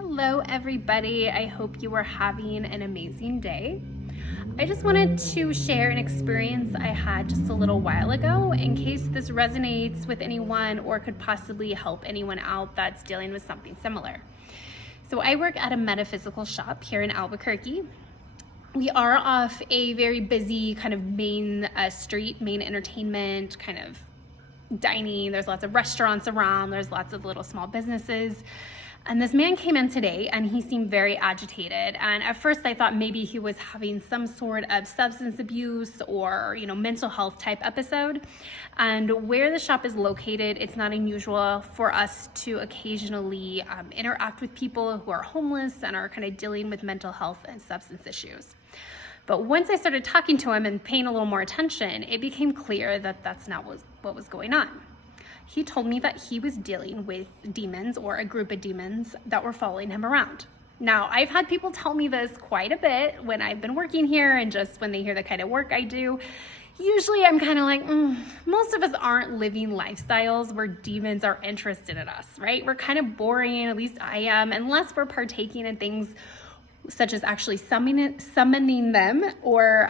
Hello, everybody. I hope you are having an amazing day. I just wanted to share an experience I had just a little while ago in case this resonates with anyone or could possibly help anyone out that's dealing with something similar. So I work at a metaphysical shop here in Albuquerque. We are off a very busy kind of main street, main entertainment kind of dining. There's lots of restaurants around. There's lots of little small businesses. And this man came in today and he seemed very agitated. And at first I thought maybe he was having some sort of substance abuse or, mental health type episode. And where the shop is located, it's not unusual for us to occasionally interact with people who are homeless and are kind of dealing with mental health and substance issues. But once I started talking to him and paying a little more attention, it became clear that that's not what was going on. He told me that he was dealing with demons or a group of demons that were following him around. Now, I've had people tell me this quite a bit when I've been working here and just when they hear the kind of work I do. Usually I'm kind of like, most of us aren't living lifestyles where demons are interested in us, right? We're kind of boring, at least I am, unless we're partaking in things such as actually summoning them or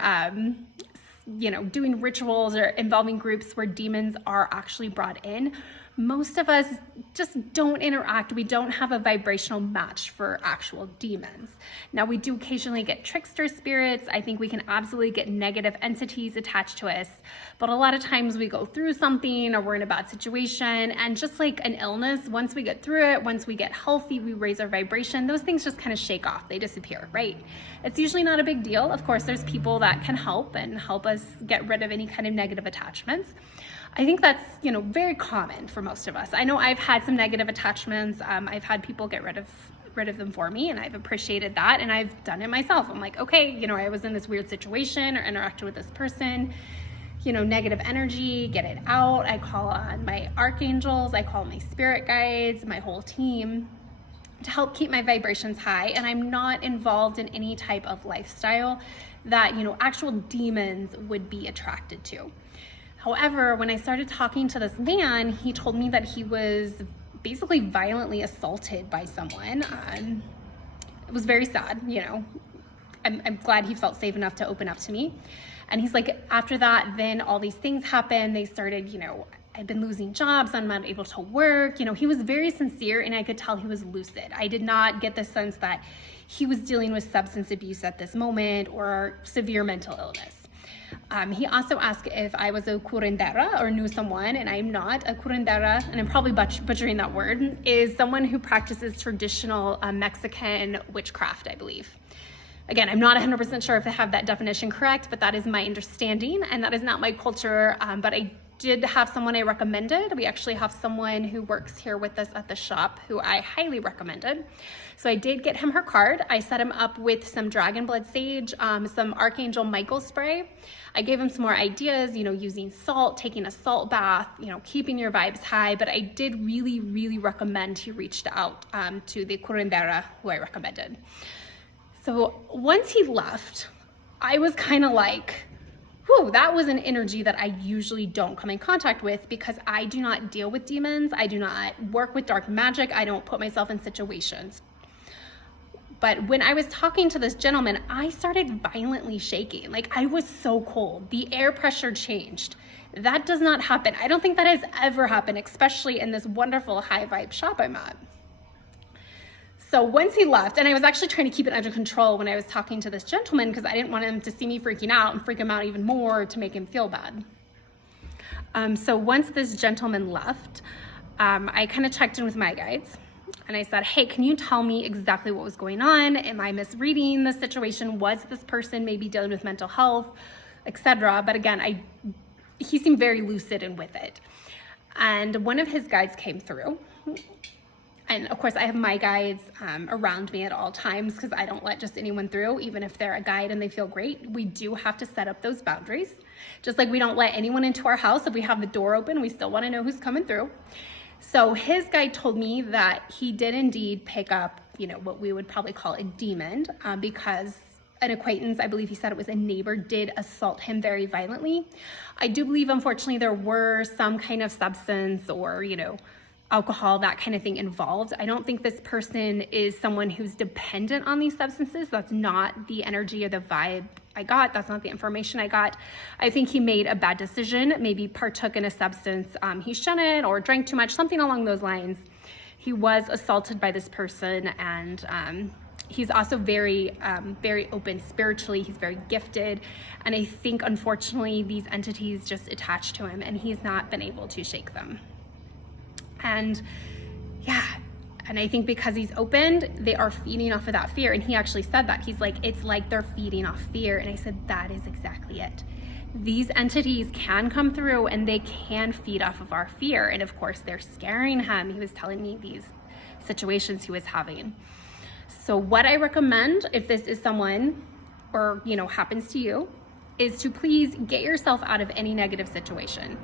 doing rituals or involving groups where demons are actually brought in. Most of us just don't interact. We don't have a vibrational match for actual demons. Now, we do occasionally get trickster spirits. I think we can absolutely get negative entities attached to us. But a lot of times we go through something or we're in a bad situation, and just like an illness, once we get through it, once we get healthy, we raise our vibration, those things just kind of shake off. They disappear, right? It's usually not a big deal. Of course, there's people that can help us get rid of any kind of negative attachments. I think that's, very common for most of us. I know I've had some negative attachments. I've had people get rid of them for me, and I've appreciated that, and I've done it myself. I'm like, okay, I was in this weird situation or interacted with this person, negative energy, get it out. I call on my archangels, I call my spirit guides, my whole team to help keep my vibrations high. And I'm not involved in any type of lifestyle that, actual demons would be attracted to. However, when I started talking to this man, he told me that he was basically violently assaulted by someone. It was very sad, I'm glad he felt safe enough to open up to me. And he's like, after that, then all these things happened. They started, I've been losing jobs. I'm not able to work. He was very sincere, and I could tell he was lucid. I did not get the sense that he was dealing with substance abuse at this moment or severe mental illness. He also asked if I was a curandera or knew someone, and I'm not. A curandera, and I'm probably butchering that word, is someone who practices traditional Mexican witchcraft, I believe. Again, I'm not 100% sure if I have that definition correct, but that is my understanding, and that is not my culture, but I did have someone I recommended. We actually have someone who works here with us at the shop who I highly recommended. So I did get him her card. I set him up with some dragon blood sage, some Archangel Michael spray. I gave him some more ideas, using salt, taking a salt bath, keeping your vibes high. But I did really, really recommend he reached out to the curandera who I recommended. So once he left, I was kind of like, whew, that was an energy that I usually don't come in contact with because I do not deal with demons. I do not work with dark magic. I don't put myself in situations. But when I was talking to this gentleman, I started violently shaking. Like, I was so cold. The air pressure changed. That does not happen. I don't think that has ever happened, especially in this wonderful high vibe shop I'm at. So once he left, and I was actually trying to keep it under control when I was talking to this gentleman because I didn't want him to see me freaking out and freak him out even more to make him feel bad. So once this gentleman left, I kind of checked in with my guides and I said, hey, can you tell me exactly what was going on? Am I misreading the situation? Was this person maybe dealing with mental health, etc.? But again, he seemed very lucid and with it. And one of his guides came through. And of course, I have my guides around me at all times because I don't let just anyone through, even if they're a guide and they feel great. We do have to set up those boundaries. Just like we don't let anyone into our house. If we have the door open, we still want to know who's coming through. So his guide told me that he did indeed pick up, what we would probably call a demon because an acquaintance, I believe he said it was a neighbor, did assault him very violently. I do believe, unfortunately, there were some kind of substance or, alcohol, that kind of thing involved. I don't think this person is someone who's dependent on these substances. That's not the energy or the vibe I got. That's not the information I got. I think he made a bad decision, maybe partook in a substance he shouldn't, or drank too much, something along those lines. He was assaulted by this person, and he's also very open spiritually. He's very gifted. And I think, unfortunately, these entities just attach to him, and he's not been able to shake them. And yeah, and I think because he's opened, they are feeding off of that fear. And he actually said that. He's like, it's like they're feeding off fear. And I said, that is exactly it. These entities can come through and they can feed off of our fear. And of course, they're scaring him. He was telling me these situations he was having. So what I recommend, if this is someone or, happens to you, is to please get yourself out of any negative situation.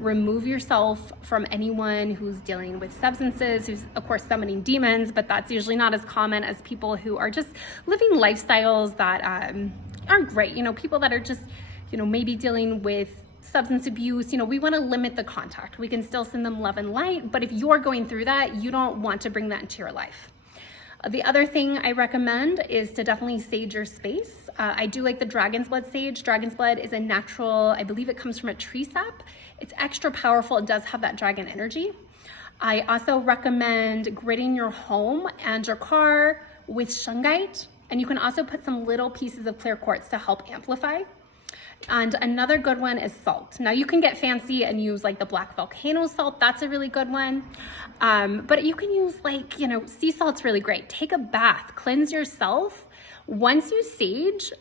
Remove yourself from anyone who's dealing with substances, who's of course summoning demons, but that's usually not as common as people who are just living lifestyles that aren't great. People that are just, maybe dealing with substance abuse. We want to limit the contact. We can still send them love and light, but if you're going through that, you don't want to bring that into your life. The other thing I recommend is to definitely sage your space. I do like the Dragon's Blood sage. Dragon's Blood is a natural, I believe it comes from a tree sap. It's extra powerful. It does have that dragon energy. I also recommend gridding your home and your car with shungite. And you can also put some little pieces of clear quartz to help amplify. And another good one is salt. Now you can get fancy and use like the black volcano salt. That's a really good one. But you can use sea salt's really great. Take a bath, cleanse yourself. Once you sage,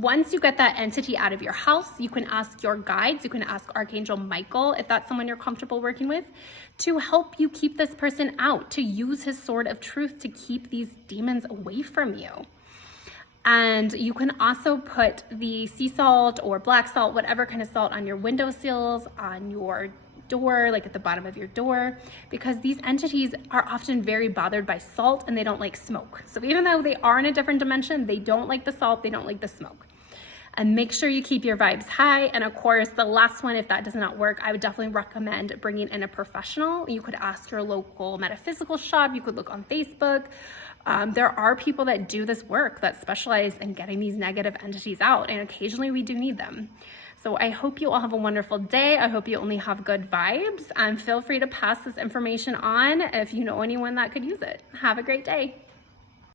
once you get that entity out of your house, you can ask your guides, you can ask Archangel Michael, if that's someone you're comfortable working with, to help you keep this person out, to use his sword of truth to keep these demons away from you. And you can also put the sea salt or black salt, whatever kind of salt, on your windowsills, on your door, like at the bottom of your door, because these entities are often very bothered by salt and they don't like smoke. So even though they are in a different dimension, they don't like the salt, they don't like the smoke. And make sure you keep your vibes high. And of course, the last one, if that does not work, I would definitely recommend bringing in a professional. You could ask your local metaphysical shop. You could look on Facebook. There are people that do this work that specialize in getting these negative entities out. And occasionally we do need them. So I hope you all have a wonderful day. I hope you only have good vibes. And feel free to pass this information on if you know anyone that could use it. Have a great day.